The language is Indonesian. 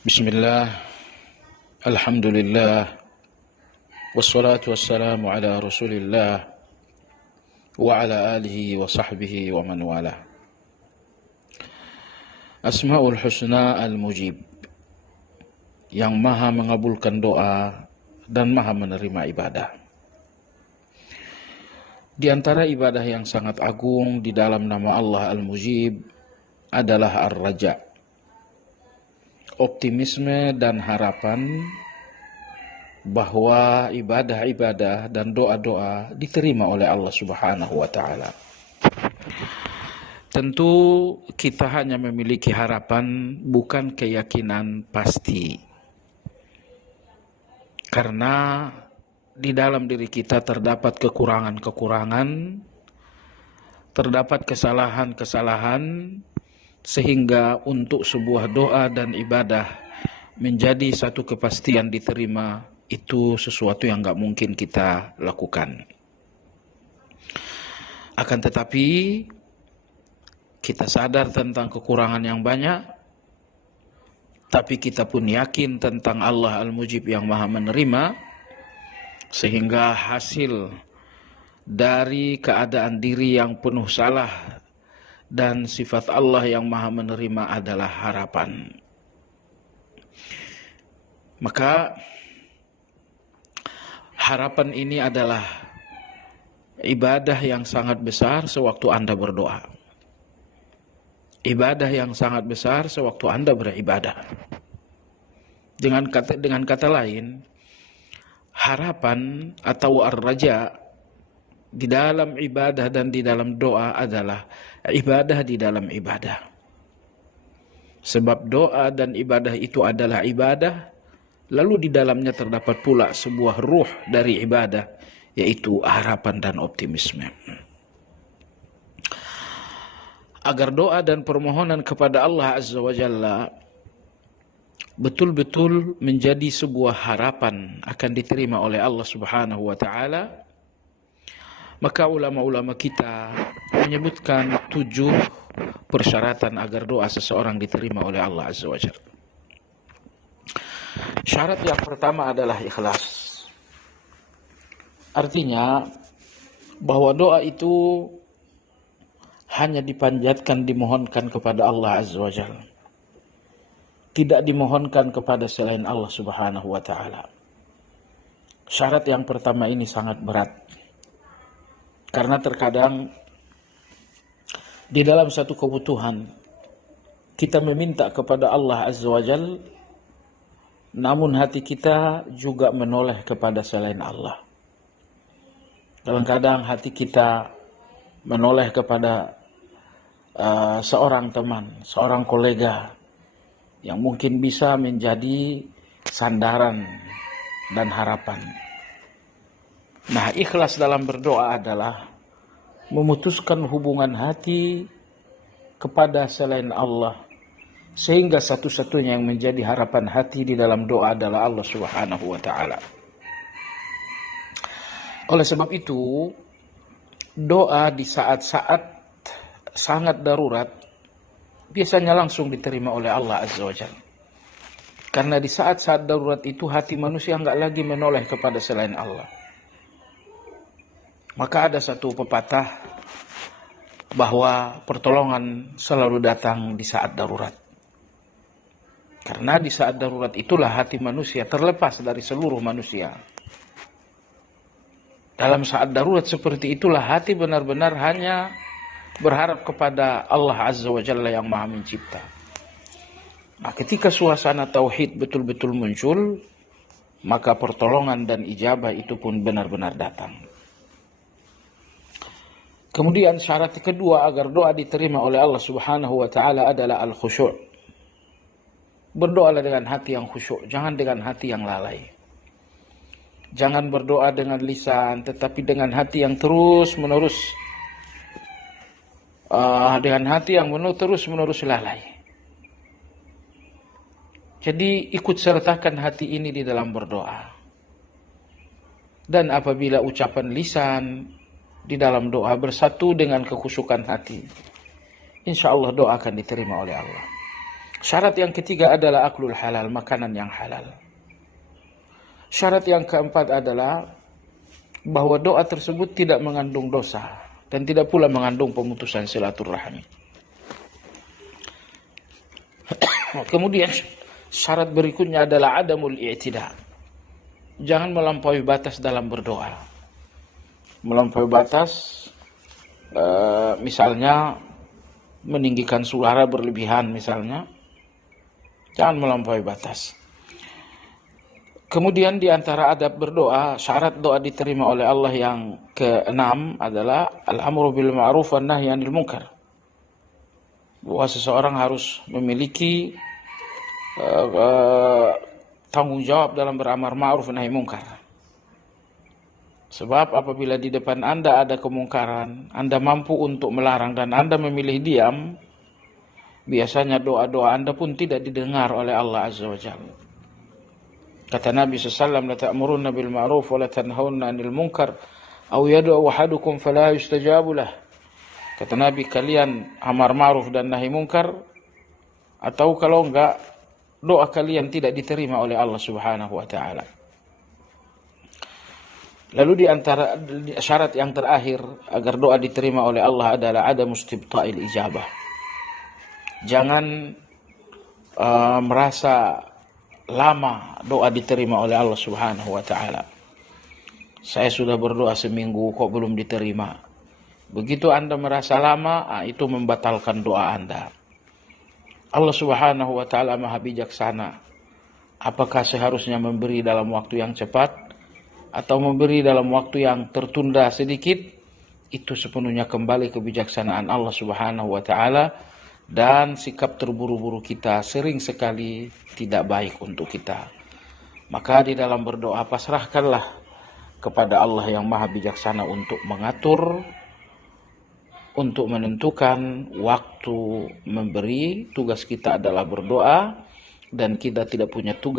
Bismillah, Alhamdulillah, wassalatu wassalamu ala rasulillah wa ala alihi wa sahbihi wa man wala. Asma'ul husna al-mujib, yang maha mengabulkan doa dan maha menerima ibadah. Di antara ibadah yang sangat agung di dalam nama Allah al-mujib adalah ar-raja, optimisme dan harapan bahwa ibadah-ibadah dan doa-doa diterima oleh Allah Subhanahu wa taala. Tentu kita hanya memiliki harapan, bukan keyakinan pasti. Karena di dalam diri kita terdapat kekurangan-kekurangan, terdapat kesalahan-kesalahan, sehingga untuk sebuah doa dan ibadah menjadi satu kepastian diterima, itu sesuatu yang gak mungkin kita lakukan. Akan tetapi kita sadar tentang kekurangan yang banyak, tapi kita pun yakin tentang Allah Al-Mujib yang maha menerima, sehingga hasil dari keadaan diri yang penuh salah dan sifat Allah yang maha menerima adalah harapan. Maka harapan ini adalah ibadah yang sangat besar sewaktu Anda berdoa. Ibadah yang sangat besar sewaktu Anda beribadah. Dengan kata lain, harapan atau ar-raja di dalam ibadah dan di dalam doa adalah ibadah di dalam ibadah. Sebab doa dan ibadah itu adalah ibadah, lalu di dalamnya terdapat pula sebuah ruh dari ibadah, yaitu harapan dan optimisme. Agar doa dan permohonan kepada Allah Azza wa Jalla betul-betul menjadi sebuah harapan akan diterima oleh Allah Subhanahu wa taala, maka ulama-ulama kita menyebutkan 7 persyaratan agar doa seseorang diterima oleh Allah Azza wa Jalla. Syarat yang pertama adalah ikhlas. Artinya bahwa doa itu hanya dipanjatkan, dimohonkan kepada Allah Azza wa Jalla, tidak dimohonkan kepada selain Allah Subhanahu wa taala. Syarat yang pertama ini sangat berat. Karena terkadang di dalam satu kebutuhan kita meminta kepada Allah Azza wa Jalla, namun hati kita juga menoleh kepada selain Allah. Kadang-kadang hati kita menoleh kepada seorang teman, seorang kolega yang mungkin bisa menjadi sandaran dan harapan. Nah, ikhlas dalam berdoa adalah memutuskan hubungan hati kepada selain Allah, sehingga satu-satunya yang menjadi harapan hati di dalam doa adalah Allah Subhanahu wa taala. Oleh sebab itu, doa di saat-saat sangat darurat biasanya langsung diterima oleh Allah Azza wa Jalla. Karena di saat-saat darurat itu hati manusia enggak lagi menoleh kepada selain Allah. Maka ada satu pepatah bahwa pertolongan selalu datang di saat darurat. Karena di saat darurat itulah hati manusia terlepas dari seluruh manusia. Dalam saat darurat seperti itulah hati benar-benar hanya berharap kepada Allah Azza wa Jalla yang maha mencipta. Nah, ketika suasana tauhid betul-betul muncul, maka pertolongan dan ijabah itu pun benar-benar datang. Kemudian syarat kedua agar doa diterima oleh Allah Subhanahu wa taala adalah al-khusyuk. Berdoalah dengan hati yang khusyuk, jangan dengan hati yang lalai. Jangan berdoa dengan lisan, tetapi dengan hati yang terus-menerus terus-menerus lalai. Jadi ikut sertakan hati ini di dalam berdoa. Dan apabila ucapan lisan di dalam doa bersatu dengan kekhusyukan hati, insya Allah doa akan diterima oleh Allah. Syarat yang ketiga adalah aklul halal, makanan yang halal. Syarat yang keempat adalah bahwa doa tersebut tidak mengandung dosa dan tidak pula mengandung pemutusan silaturahmi. Kemudian syarat berikutnya adalah adamul i'tida. Jangan melampaui batas dalam berdoa. Melampaui batas, misalnya meninggikan suara berlebihan misalnya, jangan melampaui batas. Kemudian di antara adab berdoa, syarat doa diterima oleh Allah yang keenam adalah al-amru bil ma'ruf wan nahyi 'anil munkar. Bahwa seseorang harus memiliki tanggung jawab dalam beramar ma'ruf nahi munkar. Sebab apabila di depan Anda ada kemungkaran, Anda mampu untuk melarang dan Anda memilih diam, biasanya doa-doa Anda pun tidak didengar oleh Allah Azza wa Jalla. Kata Nabi SAW, la ta'muruna bil ma'ruf wa la tanhauna 'anil munkar aw yad'u ahadukum fala yustajabu lah. Kata Nabi, kalian amar ma'ruf dan nahi munkar, atau kalau enggak, doa kalian tidak diterima oleh Allah Subhanahu wa taala. Lalu di antara syarat yang terakhir agar doa diterima oleh Allah adalah ada mustibta'il ijabah. Jangan merasa lama doa diterima oleh Allah Subhanahu wa taala. Saya sudah berdoa seminggu kok belum diterima. Begitu Anda merasa lama, itu membatalkan doa Anda. Allah Subhanahu wa taala Maha bijaksana. Apakah seharusnya memberi dalam waktu yang cepat atau memberi dalam waktu yang tertunda sedikit? Itu sepenuhnya kembali kebijaksanaan Allah Subhanahu wa taala, dan sikap terburu-buru kita sering sekali tidak baik untuk kita. Maka di dalam berdoa pasrahkanlah kepada Allah yang Maha bijaksana untuk mengatur, untuk menentukan waktu memberi. Tugas kita adalah berdoa dan kita tidak punya tugas